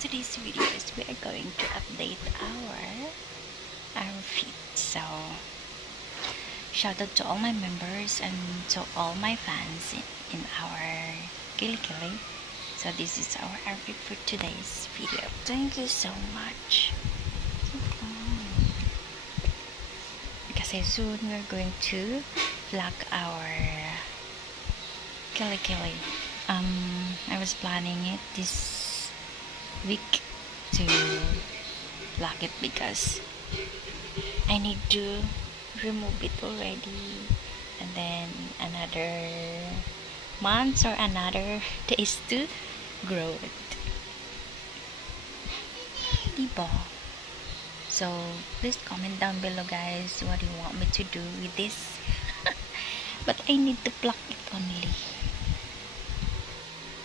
today's video is we are going to update our feed. So shout out to all my members and to all my fans in our Kilikili. So this is our outfit for today's video. Thank you so much. Kasi soon we're going to vlog our Kilikili. I was planning it this week to vlog it because I need to remove it already, and then another months or another days to grow it, diba? So please comment down below, guys, what you want me to do with this. But I need to pluck it only.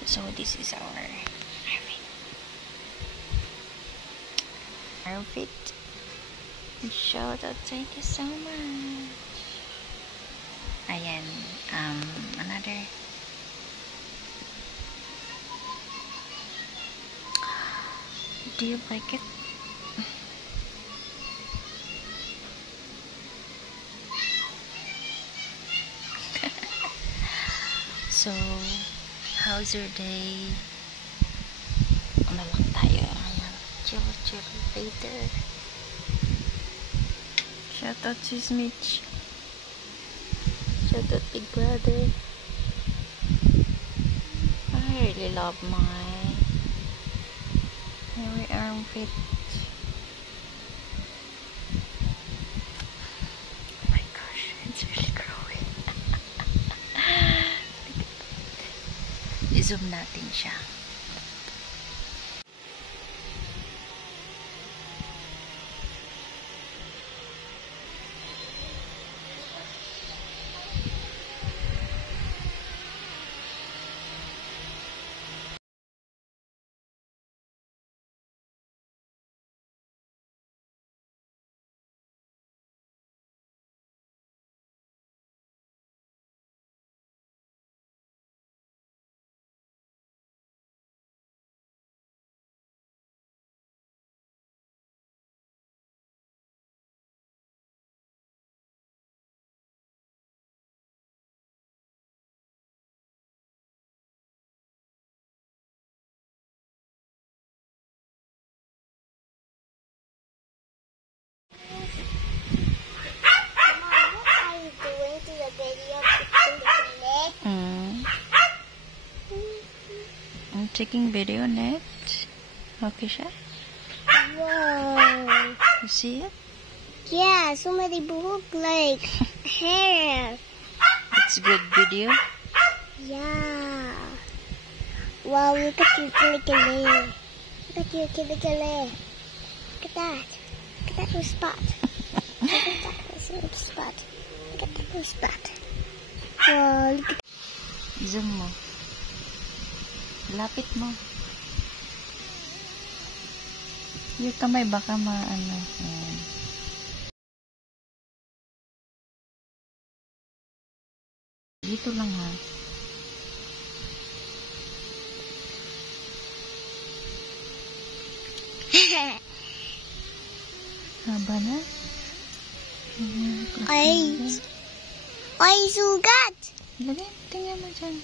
So this is our outfit. Shout out, thank you so much. Ayan, another. Do you like it? So, how's your day? Ano lang tayo? Ayan, chill later. Shout out to Mitch. Shout out Big Brother. I really love my hairy armpit. Oh my gosh, it's really growing. I-zoom natin siya. I'm taking video net. Okay, siya? Whoa. You see it? Yeah, somebody look like hair. It's good video. Yeah. Wow, look at your kilikili. Look at your kilikili. Look at that. Look at that little spot. Look at that little spot. Look at that little spot. Wow, look at that. Zoom mo. Lapit mo. Yung kamay baka maano. Ayan. Dito lang, ha. Haba na. Ay, sugat. Lagay, tingnan mo dyan.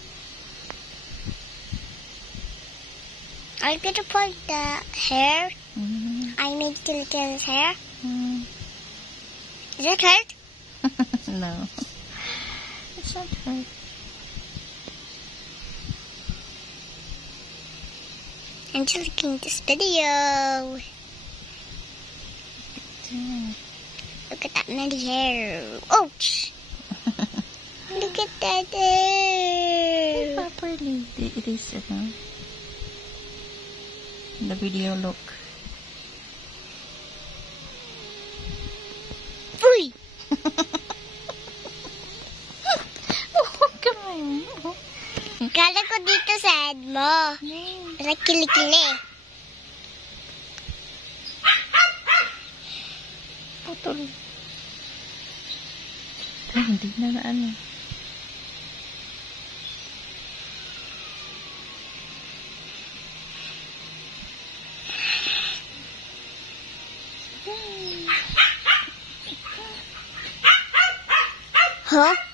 Are you gonna put the hair? I made Kilikili's hair. Is it hurt? No. It's not hurt. I'm just looking at this video. Look at that many hair. Ouch! Look at that hair. Properly. It is, the video look. Uy! Oh, kamay mo. Kala ko dito sa head mo. Sa kilikili. Putol. Ay, hindi na ano. Huh?